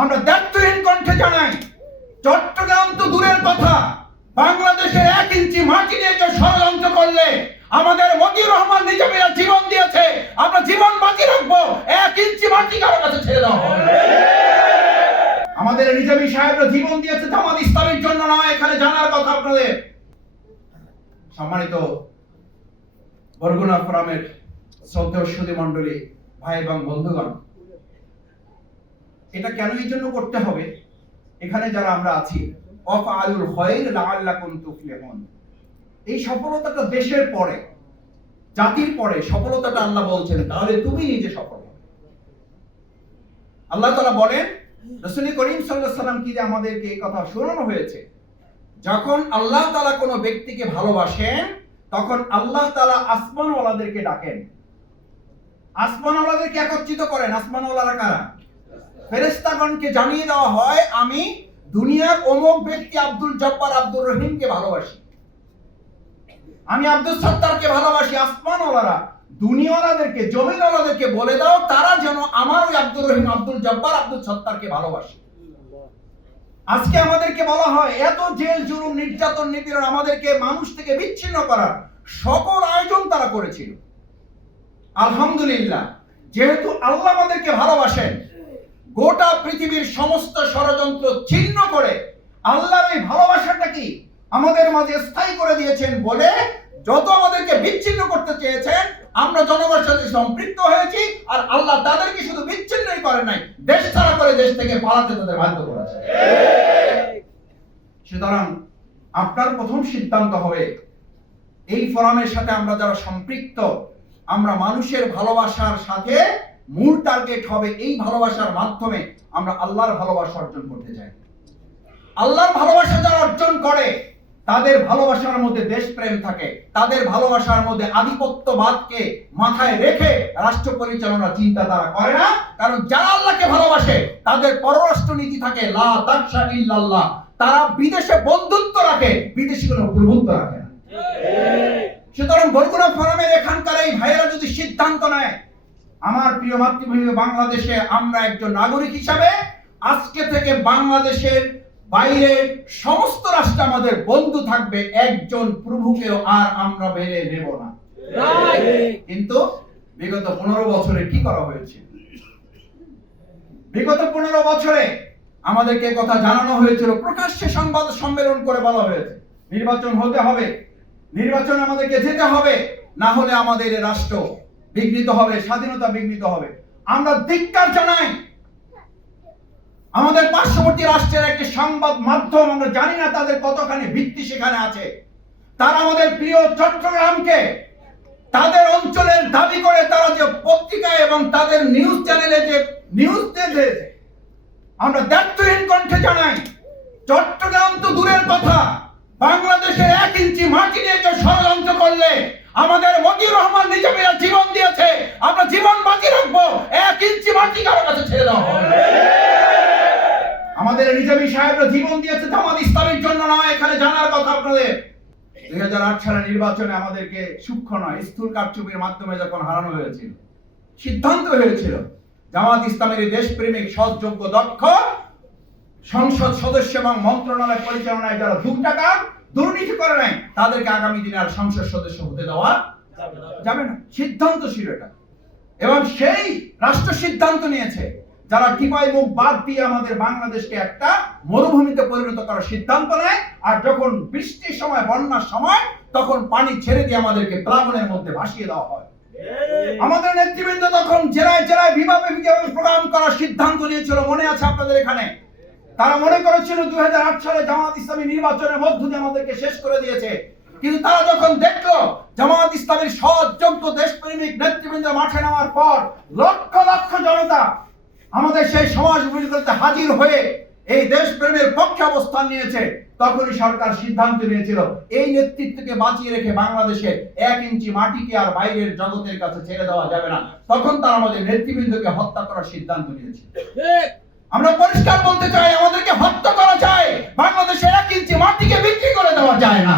আমরা দায়িত্বহীন কণ্ঠে জানাই, চট্টগ্রাম তো দূরের কথা। বাংলাদেশের এক ইঞ্চি মাটি নিয়ে কেউ ষড়যন্ত্র করলে, আমাদের মতিউর রহমান নিজামীরা জীবন দিয়েছে। আমরা জীবন বাজি রাখব, এক ইঞ্চি মাটি কারও কাছে ছেড়ে না। আমাদের নিজামী সাহেবরা জীবন দিয়েছে জামাত ইসলামের জন্য নয়, এখানে জানার কথা আপনাদের। সম্মানিত বরগুনা ফোরামের শ্রদ্ধেয় সুদী মণ্ডলী, ভাই এবং বন্ধুগণ এটা কেন এই জন্য করতে হবে? এখানে যারা আমরা আছি অফ আলুল খয়র লাআল্লাকুম তুফলিহুন। এই সফলতাটা দেশের পরে, জাতির পরে সফলতাটা আল্লাহ বলছেন, তাহলে তুমি নিজে সফল। আল্লাহ তাআলা বলেন, রসুল করিম সাল্লাল্লাহু সাল্লাম কি যে আমাদেরকে এই কথা শোনানো হয়েছে? যখন আল্লাহ তালা কোনো ব্যক্তিকে ভালোবাসেন, তখন আল্লাহ তাআলা আসমানওয়ালাদেরকে ডাকেন। আসমানওয়ালাদেরকে একত্রিত করেন। আসমানওয়ালারা কারা? ফেরেস্তাগণকে জানিয়ে দেওয়া হয়, আমি দুনিয়ার অমুক ব্যক্তি আব্দুল জব্বার আব্দুর রহিমকে ভালোবাসি। আমি আব্দুল সত্তারকে ভালোবাসি, আসমানওয়ালারা জমিনওয়ালাদেরকে বলে দাও, তারা যেন আমার ওই আব্দুর রহিম, আব্দুল জব্বার, আব্দুল সত্তারকে ভালোবাসে। আজকে আমাদেরকে বলা হয়, এত জেল, জুলুম, নির্যাতন, নিপীড়ন আমাদেরকে মানুষ থেকে বিচ্ছিন্ন করার সকল আয়োজন তারা করেছিল। আলহামদুলিল্লাহ, যেহেতু আল্লাহ আমাদেরকে ভালোবাসেন গোটা পৃথিবীর সমস্ত ষড়যন্ত্র ছিন্ন করে আল্লাহর এই ভালোবাসাটা কি আমাদের মাঝে স্থায়ী করে দিয়েছেন বলে যত আমাদেরকে বিচ্ছিন্ন করতে চেয়েছেন, আমরা জনগণের সাথে সম্পৃক্ত হয়েছি আর আল্লাহ তাদেরকে শুধু বিচ্ছিন্নই করেন নাই, দেশ ছাড়া করে দেশ থেকে পালাতে তাদের বাধ্য করেছে। সুতরাং আপনার প্রথম সিদ্ধান্ত হবে, এই ফোরামের সাথে আমরা যারা সম্পৃক্ত, আমরা মানুষের ভালোবাসার সাথে মূল টার্গেট হবে এই ভালোবাসার মাধ্যমে আমরা আল্লাহর ভালোবাসা অর্জন করতে চাই। আল্লাহর ভালোবাসা যারা অর্জন করে, তাদের ভালোবাসার মধ্যে দেশপ্রেম থাকে, তাদের ভালোবাসার মধ্যে আধিপত্যবাদকে মাথায় রেখে রাষ্ট্র পরিচালনা চিন্তা তারা করে না। কারণ যারা আল্লাহকে ভালোবাসে, তাদের পররাষ্ট্র নীতি থাকে, লা তারা বিদেশে বন্ধুত্ব রাখে, বিদেশি কোনো প্রভুত্ব রাখে না। সুতরাং বরগুনা ফোরামের এখানকার এই ভাইয়েরা যদি সিদ্ধান্ত নেয় আমার প্রিয় মাতৃভূমি বাংলাদেশে আমরা একজন নাগরিক হিসাবে আজকে থেকে বাংলাদেশের বাইরে সমস্ত রাষ্ট্র আমাদের বন্ধু থাকবে, একজন প্রভুকেও আর আমরা মেনে নেব না। কিন্তু বিগত পনেরো বছরে কি করা হয়েছে? বিগত পনেরো বছরে আমাদেরকে কথা জানানো হয়েছিল, প্রকাশ্যে সংবাদ সম্মেলন করে বলা হয়েছে, নির্বাচন হতে হবে, নির্বাচন আমাদেরকে যেতে হবে, না হলে আমাদের রাষ্ট্র বিঘ্নিত হবে, স্বাধীনতা বিঘ্নিত হবে। আমরা ধিক্কার জানাই। আমাদের পার্শ্ববর্তী রাষ্ট্রের একটি সংবাদ মাধ্যম, আমরা জানি না তাদের কতখানি ভিত্তি সেখানে আছে। তারা আমাদের প্রিয় চট্টগ্রামকে, তাদের অঞ্চলের দাবি করে তারা যে পত্রিকায় এবং তাদের নিউজ চ্যানেলে যে নিউজ দিয়েছে, আমরা দায়িত্বহীন কণ্ঠে জানাই, চট্টগ্রাম তো দূরের কথা। বাংলাদেশের এক ইঞ্চি মাটি নিয়ে ষড়যন্ত্র করলে আমাদের মতিউর রহমান নিজামীরা জীবন দিয়েছে। আমরা জীবন বাজি রাখব। এক ইঞ্চি মাটি কারও কাছে ছেড়ে দেওয়া আমাদের নিজামী সাহেবরা জীবন দিয়েছে জামাত ইসলামের জন্য নয়, এখানে জানার কথা আপনাদের। দুই হাজার আট সালের নির্বাচনে আমাদেরকে সূক্ষ্ম নয়, স্থূল কারচুপির মাধ্যমে যখন হারানো হয়েছিল, সিদ্ধান্ত হয়েছিল, জামাত ইসলামের দেশপ্রেমিক সৎযোগ্য দক্ষ, সংসদ সদস্য এবং মন্ত্রণালয় পরিচালনায় যারা দু টাকা দুর্নীতি করে নাই তাদেরকে আগামী দিনে আর সংসদ সদস্য হতে দেওয়া যাবে না। সিদ্ধান্ত ছিল এটা। এবং সেই রাষ্ট্র সিদ্ধান্ত নিয়েছে, যারা টিপাই মুখ বাদ দিয়ে আমাদের বাংলাদেশকে একটা মরুভূমিতে পরিণত করার সিদ্ধান্ত নেয়, আর যখন বৃষ্টির সময়, বন্যার সময়, তখন পানি ছেড়ে দিয়ে আমাদেরকে প্লাবনের মধ্যে ভাসিয়ে দেওয়া হয়। আমাদের নেতৃবৃন্দ তখন জেলায় জেলায় বিভাবে প্রোগ্রাম করার সিদ্ধান্ত নিয়েছিল। মনে আছে আপনাদের এখানে? তারা মনে করেছিল দুই সালে জামাত ইসলামী নির্বাচনের মধ্য দিয়ে আমাদেরকে শেষ করে দিয়েছে। কিন্তু তারা যখন দেখল জামাত ইসলামের সৎ যোগ্য দেশপ্রেমিক নেতৃবৃন্দ মাঠে নামার পর লক্ষ লক্ষ জনতা আমাদের সেই সমাজগুলিতে হাজির হয়ে এই দেশপ্রেমের পক্ষে অবস্থান নিয়েছে তখনই সরকার সিদ্ধান্ত নিয়েছিল এই নেতৃত্বকে বাঁচিয়ে রেখে বাংলাদেশে এক ইঞ্চি মাটিকে আর বাইরের জগতের কাছে ছেড়ে দেওয়া যাবে না। তখন তারা আমাদের নেতৃবৃন্দকে হত্যা করার সিদ্ধান্ত নিয়েছে। আমরা পরিষ্কার বলতে চাই যায় না